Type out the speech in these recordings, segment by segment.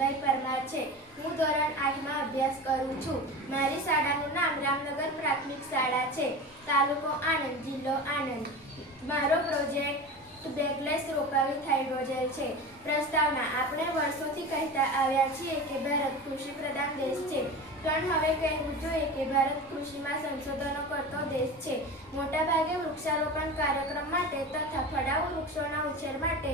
રમેશભાઈ પરમાર છે। હું ધોરણ 8 માં અભ્યાસ કરું છું। મારી શાળાનું નામ રામનગર પ્રાથમિક શાળા છે, તાલુકો આણંદ, જિલ્લો આણંદ। મારો પ્રોજેક્ટ બેગલેસ રોપાવી હાઇડ્રોજેલ છે। પ્રસ્તાવના: આપણે વર્ષોથી કહેતા આવ્યા છીએ કે ભારત કૃષિ પ્રધાન દેશ છે, પણ હવે કહેવું જોઈએ કે ભારત કૃષિમાં સંશોધનો કરતો દેશ છે। મોટાભાગે વૃક્ષારોપણ કાર્યક્રમ માટે તથા ફળાઉ વૃક્ષોના ઉછેર માટે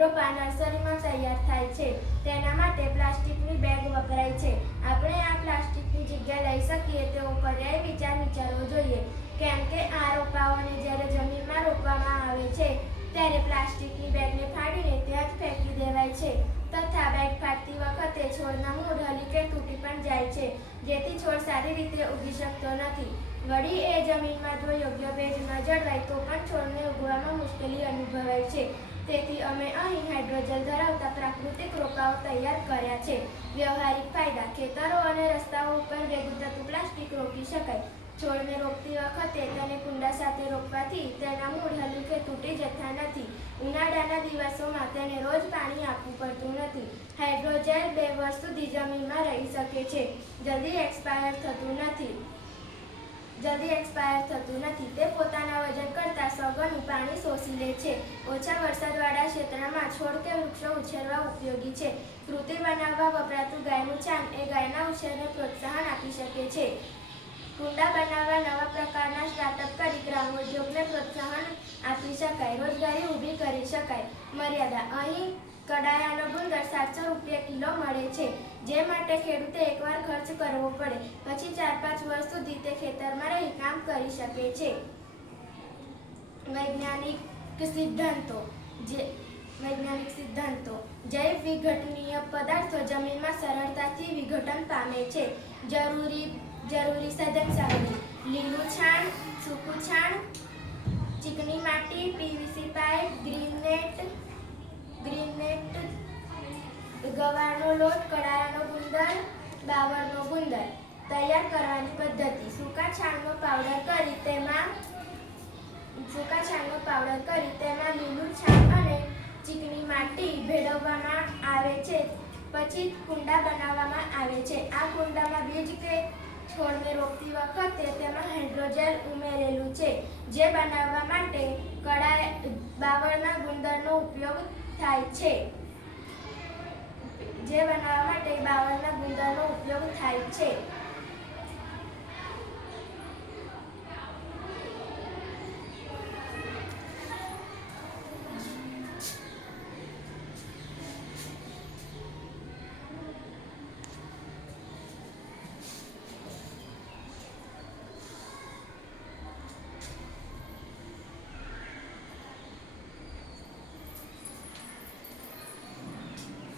રોપા નર્સરીમાં તૈયાર થાય છે। તેના માટે પ્લાસ્ટિકની બેગ વપરાય છે। આપણે આ પ્લાસ્ટિકની જગ્યા લઈ શકીએ તેવો પર્યાય વિચારવો જોઈએ, કેમ કે આ રોપાઓને જ્યારે જમીનમાં રોપવામાં આવે છે ત્યારે પ્લાસ્ટિકની બેગને ફાડીને ત્યાં જ ફેંકી દેવાય છે, તથા બેગ ફાટતી વખતે છોડના મૂળ હલી કે તૂટી પણ જાય છે, જેથી છોડ સારી રીતે ઉગી શકતો નથી। વળી એ જમીનમાં જો યોગ્ય ભેજ ન જળવાય તો પણ છોડને ઉગવામાં મુશ્કેલી અનુભવાય છે। તેથી અમે અહીં હાઇડ્રોજેલ ધરાવતા પ્રાકૃતિક રોપાઓ તૈયાર કર્યા છે। વ્યવહારિક ફાયદા: ખેતરો અને રસ્તાઓ ઉપર ભેગું થતું પ્લાસ્ટિક રોકી શકાય। છોડને રોપતી વખતે તેને કુંડા સાથે રોપવાથી તેના મૂળ હલી કે તૂટી જતા નથી। ઉનાળાના દિવસોમાં તેને રોજ પાણી આપવું પડતું નથી। હાઇડ્રોજેલ 2 વર્ષ સુધી જમીનમાં રહી શકે છે। જલ્દી એક્સપાયર થતું નથી। તે પોતાના વજન કરતાં સઘન પાણી શોષી લે છે। ઓછા વરસાદવાળા ક્ષેત્રમાં છોડ કે વૃક્ષો ઉછેરવા ઉપયોગી છે। કૃષિ બનાવવા વપરાતું ગાયનું છાણ એ ગાયના ઉછેરને પ્રોત્સાહન આપી શકે છે। કુંડા બનાવવા નવા પ્રકારના સ્ટાર્ટઅપ કરી ગ્રામોદ્યોગને પ્રોત્સાહન આપી શકાય। રોજગારી ઊભી કરી શકાય। મર્યાદા: અહીં કડાયાનો ગુંદર 700 રૂપિયા કિલો મળે છે, જે માટે ખેડૂતે એકવાર ખર્ચ કરવો પડે, પછી 4-5 વર્ષ સુધી તે ખેતરમાં રહી કામ કરી શકે છે। વૈજ્ઞાનિક સિદ્ધાંતો: જૈવ વિઘટનીય પદાર્થો જમીનમાં સરળતાથી વિઘટન પામે છે। જરૂરી સાધનસામગ્રી: લીલું છાણ, સૂકું છાણ, ચીકણી માટી, પીવીસી પાઇપ, ગ્રીન નેટ, ગવારનો લોટ, કડાયાનો ગુંદર, બાવળનો ગુંદર। તૈયાર કરવાની પદ્ધતિ: સૂકા છાણનો પાવડર કરી તેમાં લીલું છાણ અને ચીકણી માટી ભેળવવામાં આવે છે, પછી કુંડા બનાવવામાં આવે છે। આ કુંડામાં બીજ કે છોડને રોપતી વખતે તેમાં હાઇડ્રોજેલ ઉમેરેલું છે, જે બનાવવા માટે બાવળના ગુંદરનો ઉપયોગ થાય છે।